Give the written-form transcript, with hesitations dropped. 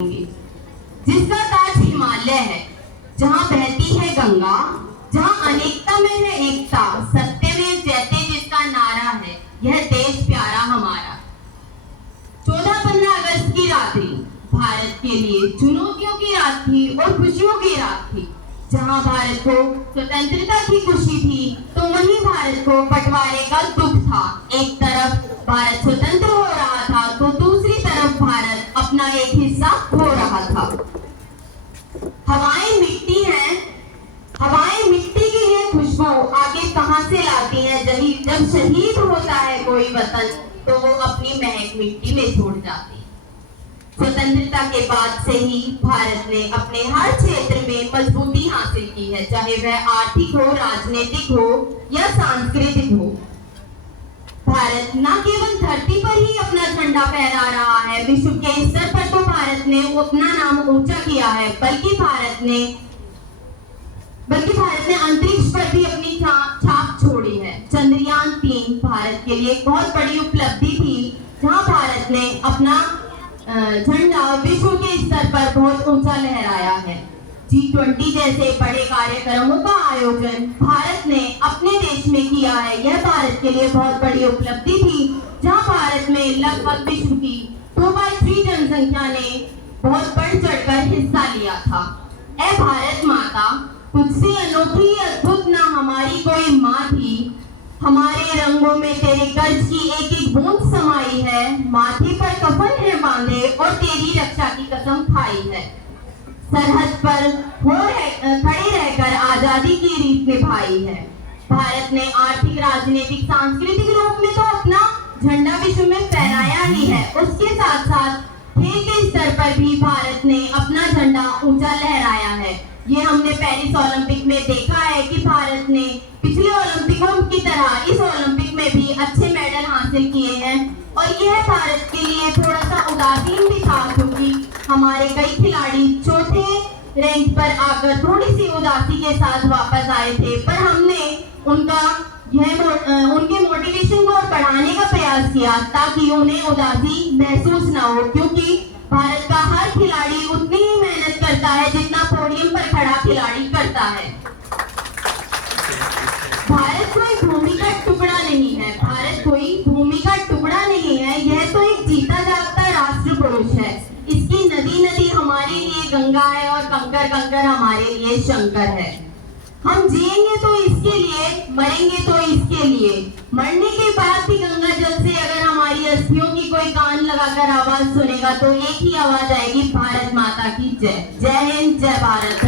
जिसका ताज हिमालय है, जहाँ बहती है गंगा, जहाँ अनेकता में है एकता, सत्य में जयते जिसका नारा है, यह देश प्यारा हमारा। 14-15 अगस्त की रात्रि भारत के लिए चुनौतियों की रात थी और खुशियों की रात थी। जहाँ भारत को स्वतंत्रता की खुशी थी, तो वहीं भारत को बंटवारे का दुख था। एक तरफ भारत स्वतंत्र हो रहा था, तो दूसरी तरफ भारत अपना एक हिस्सा खो रहा था। हवाएं मिट्टी हैं, हवाएं मिट्टी की ये खुशबू आगे कहां से लाती हैं। जब शहीद होता है कोई वतन, तो वो अपनी महक मिट्टी में छोड़ जाती। स्वतंत्रता के बाद से ही भारत ने अपने हर क्षेत्र में मजबूती हासिल की है, चाहे वह आर्थिक हो, राजनीतिक हो या सांस्कृतिक हो। भारत न केवल धरती पर ही अपना झंडा फहरा रहा है, विश्व के स्तर पर तो भारत ने अपना नाम ऊंचा किया है, बल्कि भारत ने अंतरिक्ष पर भी अपनी छाप छोड़ी है। चंद्रयान 3 भारत के लिए एक बहुत बड़ी उपलब्धि थी, जहां भारत ने अपना झंडा विश्व के स्तर पर बहुत ऊंचा लहराया है। G20 जैसे बड़े कार्यक्रमों का आयोजन भारत ने अपने देश में किया है। यह भारत के लिए बहुत बड़ी उपलब्धि थी, जहां भारत में लगभग विश्व की 2/3 जनसंख्या ने बहुत बढ़ चढ़कर हिस्सा लिया था। ऐ भारत माता, तुझसे अनोखी अद्भुत ना हमारी कोई माँ थी। हमारे रंगों में तेरे कर्ज की एक एक बूंद समाई है, माथे पर कफन है बांधे और तेरी रक्षा की कसम खाई है। सरहद पर खड़े रहकर आजादी की रीत निभाई है। भारत ने आर्थिक, राजनीतिक, सांस्कृतिक रूप में तो अपना झंडा विश्व में फहराया ही है, उसके साथ साथ खेल के स्तर पर भी भारत ने अपना झंडा ऊंचा लहराया है। ये हमने पेरिस ओलंपिक में देखा है कि भारत ने पिछले ओलंपिकों की तरह इस ओलंपिक में भी अच्छे मेडल हासिल किए हैं। और यह भारत के लिए थोड़ा सा उदासीन भी था, क्योंकि हमारे कई खिलाड़ी चौथे रैंक पर आकर थोड़ी सी उदासी के साथ वापस आए थे, पर हमने उनके मोटिवेशन को बढ़ाने का प्रयास किया, ताकि उन्हें उदासी महसूस ना हो, क्योंकि भारत का हर खिलाड़ी उतनी ही मेहनत करता है जितना पोडियम पर खड़ा खिलाड़ी करता है। भारत कोई भूमि का टुकड़ा नहीं है, भारत कोई भूमि का टुकड़ा नहीं है, यह तो एक जीता जागता राष्ट्र पुरुष है। इसकी नदी नदी हमारे लिए गंगा है और कंकर कंकर हमारे लिए शंकर है। हम जिएंगे तो इसके लिए, मरेंगे तो इसके लिए। मरने के बाद भी गंगा जल से अगर हमारी अस्थियों की कोई कान लगाकर आवाज सुनेगा, तो एक ही आवाज आएगी, भारत माता की जय। जय हिंद, जय भारत।